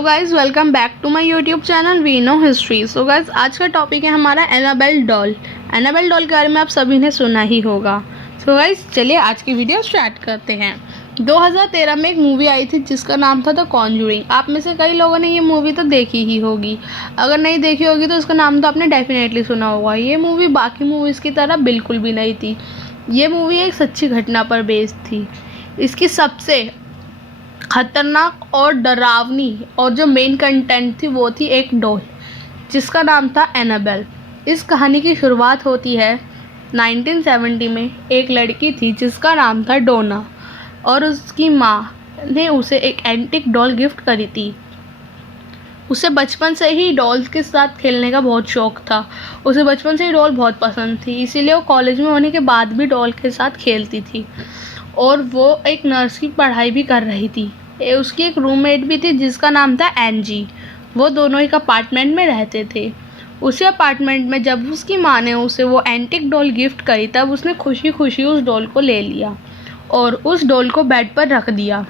तो guys welcome back to my YouTube channel we know history. So guys आज का topic है हमारा एनाबेल डॉल। एनाबेल डॉल के बारे में आप सभी ने सुना ही होगा। सो गाइज़ चलिए आज की वीडियो स्टार्ट करते हैं। 2013 में एक मूवी आई थी जिसका नाम था द कॉन्जूरिंग। आप में से कई लोगों ने ये मूवी तो देखी ही होगी, अगर नहीं देखी होगी तो उसका नाम तो आपने डेफिनेटली सुना होगा। ये मूवी बाकी मूवीज़ की तरह बिल्कुल भी नहीं थी। ये मूवी एक सच्ची घटना पर बेस्ड थी। इसकी सबसे खतरनाक और डरावनी और जो मेन कंटेंट थी वो थी एक डॉल जिसका नाम था एनाबेल। इस कहानी की शुरुआत होती है 1970 में। एक लड़की थी जिसका नाम था डोना और उसकी माँ ने उसे एक एंटिक डॉल गिफ्ट करी थी। उसे बचपन से ही डॉल्स के साथ खेलने का बहुत शौक़ था। उसे बचपन से ही डॉल बहुत पसंद थी, इसीलिए वो कॉलेज में होने के बाद भी डॉल के साथ खेलती थी। और वो एक नर्स की पढ़ाई भी कर रही थी। उसकी एक रूममेट भी थी जिसका नाम था एंजी। वो दोनों एक अपार्टमेंट में रहते थे। उसी अपार्टमेंट में जब उसकी माँ ने उसे वो एंटिक डॉल गिफ्ट करी तब उसने खुशी खुशी उस डॉल को ले लिया और उस डॉल को बेड पर रख दिया।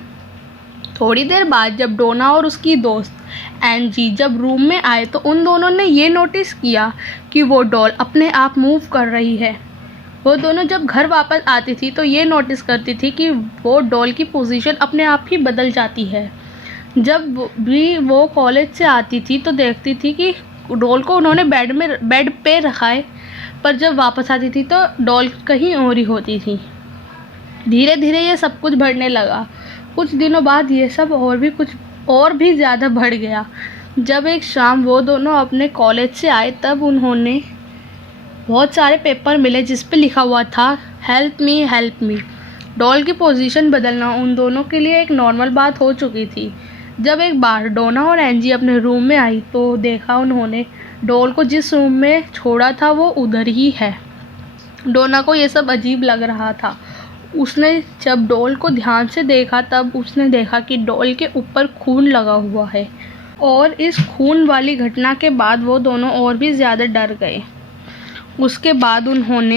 थोड़ी देर बाद जब डोना और उसकी दोस्त एंजी जब रूम में आए तो उन दोनों ने ये नोटिस किया कि वो डॉल अपने आप मूव कर रही है। वो दोनों जब घर वापस आती थी तो ये नोटिस करती थी कि वो डॉल की पोजीशन अपने आप ही बदल जाती है। जब भी वो कॉलेज से आती थी तो देखती थी कि डॉल को उन्होंने बेड पे रखा है, पर जब वापस आती थी तो डॉल कहीं और ही होती थी। धीरे धीरे ये सब कुछ बढ़ने लगा। कुछ दिनों बाद ये सब और भी ज़्यादा बढ़ गया। जब एक शाम वो दोनों अपने कॉलेज से आए तब उन्होंने बहुत सारे पेपर मिले जिस पे लिखा हुआ था help me help me. Doll की पोजीशन बदलना उन दोनों के लिए एक नॉर्मल बात हो चुकी थी। जब एक बार डोना और एंजी अपने रूम में आई तो देखा उन्होंने डॉल को जिस रूम में छोड़ा था वो उधर ही है। डोना को ये सब अजीब लग रहा था। उसने जब डॉल को ध्यान से देखा तब उसने देखा कि डॉल के ऊपर खून लगा हुआ है और इस खून वाली घटना के बाद वो दोनों और भी ज़्यादा डर गए। उसके बाद उन्होंने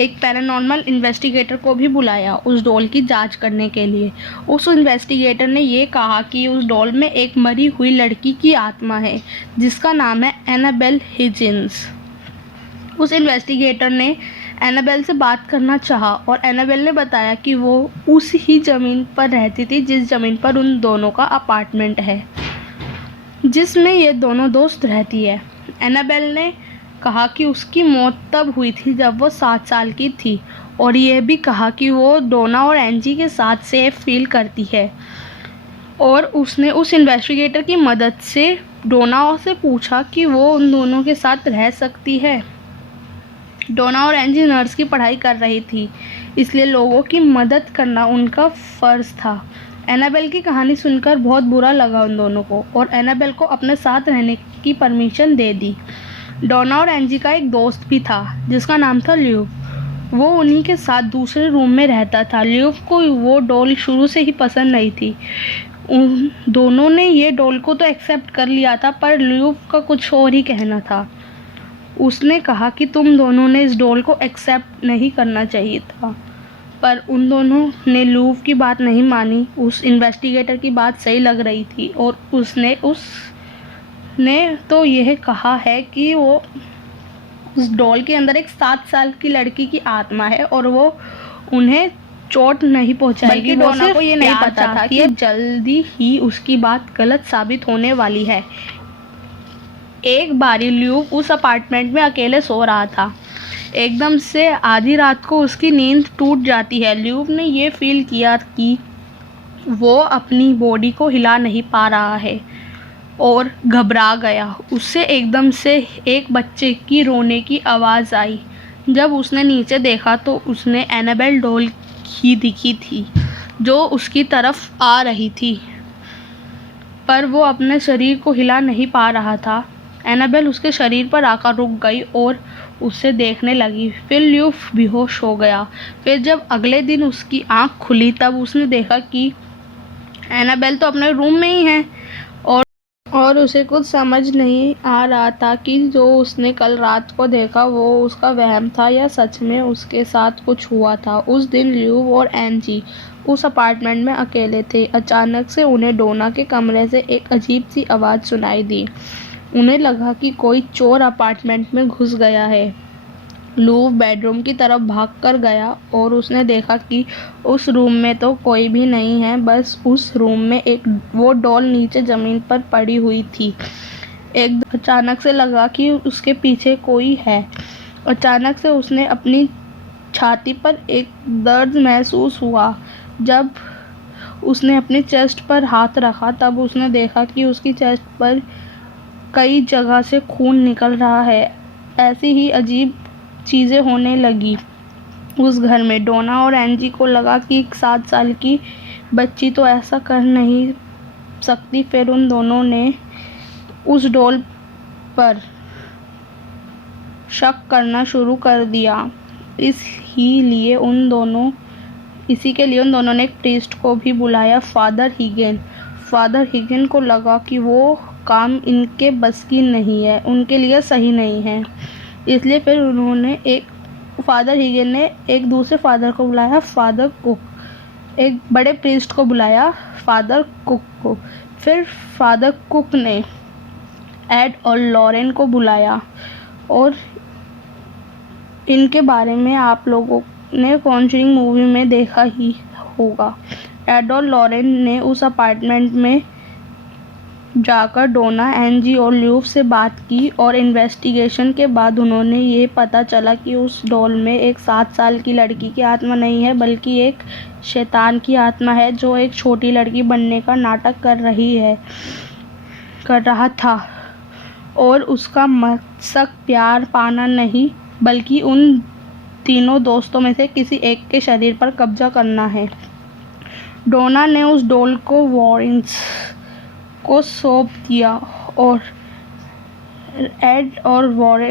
एक पैरानॉर्मल इन्वेस्टिगेटर को भी बुलाया उस डॉल की जांच करने के लिए। उस इन्वेस्टिगेटर ने ये कहा कि उस डॉल में एक मरी हुई लड़की की आत्मा है जिसका नाम है एनाबेल हिजिन्स। उस इन्वेस्टिगेटर ने एनाबेल से बात करना चाहा और एनाबेल ने बताया कि वो उस ही ज़मीन पर रहती थी जिस ज़मीन पर उन दोनों का अपार्टमेंट है, जिसमें ये दोनों दोस्त रहती है। एनाबेल ने कहा कि उसकी मौत तब हुई थी जब वो 7 साल की थी और ये भी कहा कि वो डोना और एंजी के साथ सेफ फील करती है। और उसने उस इन्वेस्टिगेटर की मदद से डोना से पूछा कि वो उन दोनों के साथ रह सकती है। डोना और एंजी नर्स की पढ़ाई कर रही थी, इसलिए लोगों की मदद करना उनका फ़र्ज़ था। एनाबेल की कहानी सुनकर बहुत बुरा लगा उन दोनों को और एनाबेल को अपने साथ रहने की परमिशन दे दी। डोना और एंजी का एक दोस्त भी था जिसका नाम था ल्यूव। वो उन्हीं के साथ दूसरे रूम में रहता था। ल्यूव को वो डॉल शुरू से ही पसंद नहीं थी। उन दोनों ने ये डॉल को तो एक्सेप्ट कर लिया था, पर ल्यूव का कुछ और ही कहना था। उसने कहा कि तुम दोनों ने इस डॉल को एक्सेप्ट नहीं करना चाहिए था, पर उन दोनों ने ल्यूव की बात नहीं मानी। उस इन्वेस्टिगेटर की बात सही लग रही थी और उसने तो यह कहा है कि वो उस डॉल के अंदर एक 7 साल की लड़की की आत्मा है और वो उन्हें चोट नहीं पहुंचाएगी। डोना को ये नहीं पता था कि जल्दी ही उसकी बात गलत साबित होने वाली है। एक बारी ल्यूव उस अपार्टमेंट में अकेले सो रहा था। एकदम से आधी रात को उसकी नींद टूट जाती है। ल्यूव ने ये फील किया कि वो अपनी बॉडी को हिला नहीं पा रहा है और घबरा गया। उससे एकदम से एक बच्चे की रोने की आवाज़ आई। जब उसने नीचे देखा तो उसने एनाबेल डॉल ही दिखी थी जो उसकी तरफ आ रही थी, पर वो अपने शरीर को हिला नहीं पा रहा था। एनाबेल उसके शरीर पर आकर रुक गई और उसे देखने लगी। फिर ल्यूव बेहोश हो गया। फिर जब अगले दिन उसकी आँख खुली तब उसने देखा कि एनाबेल तो अपने रूम में ही है और उसे कुछ समझ नहीं आ रहा था कि जो उसने कल रात को देखा वो उसका वहम था या सच में उसके साथ कुछ हुआ था। उस दिन ल्यूव और एंजी उस अपार्टमेंट में अकेले थे। अचानक से उन्हें डोना के कमरे से एक अजीब सी आवाज़ सुनाई दी। उन्हें लगा कि कोई चोर अपार्टमेंट में घुस गया है। लूव बेडरूम की तरफ भागकर गया और उसने देखा कि उस रूम में तो कोई भी नहीं है, बस उस रूम में एक वो डॉल नीचे ज़मीन पर पड़ी हुई थी। अचानक से लगा कि उसके पीछे कोई है। अचानक से उसने अपनी छाती पर एक दर्द महसूस हुआ। जब उसने अपनी चेस्ट पर हाथ रखा तब उसने देखा कि उसकी चेस्ट पर कई जगह से खून निकल रहा है। ऐसी ही अजीब चीज़ें होने लगी उस घर में। डोना और एंजी को लगा कि एक 7 साल की बच्ची तो ऐसा कर नहीं सकती। फिर उन दोनों ने उस डॉल पर शक करना शुरू कर दिया। इसी के लिए उन दोनों ने एक प्रीस्ट को भी बुलाया, फादर हिगेन को लगा कि वो काम इनके बस की नहीं है, उनके लिए सही नहीं है। इसलिए फिर फादर हिगेन ने एक दूसरे फादर को बुलाया, फादर कुक। एक बड़े प्रीस्ट को बुलाया, फादर कुक को। फिर फादर कुक ने एड और लॉरेन को बुलाया। और इनके बारे में आप लोगों ने कॉन्जरिंग मूवी में देखा ही होगा। एड और लॉरेन ने उस अपार्टमेंट में जाकर डोना, एंजी और ल्यूव से बात की और इन्वेस्टिगेशन के बाद उन्होंने ये पता चला कि उस डॉल में एक 7 साल की लड़की की आत्मा नहीं है, बल्कि एक शैतान की आत्मा है जो एक छोटी लड़की बनने का नाटक कर रहा था। और उसका मकसद प्यार पाना नहीं, बल्कि उन तीनों दोस्तों में से किसी एक के शरीर पर कब्जा करना है। डोना ने उस डॉल को वॉरेन्स को सौंप दिया और एड और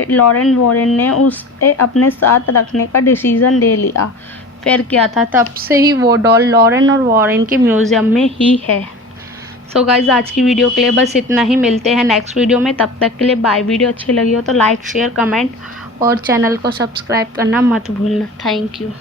लॉरेन वॉरेन ने उसे अपने साथ रखने का डिसीज़न ले लिया। फिर क्या था, तब से ही वो डॉल लॉरेन और वॉरेन के म्यूज़ियम में ही है। सो गाइज, आज की वीडियो के लिए बस इतना ही। मिलते हैं नेक्स्ट वीडियो में, तब तक के लिए बाय। वीडियो अच्छी लगी हो तो लाइक, शेयर, कमेंट और चैनल को सब्सक्राइब करना मत भूलना। Thank you.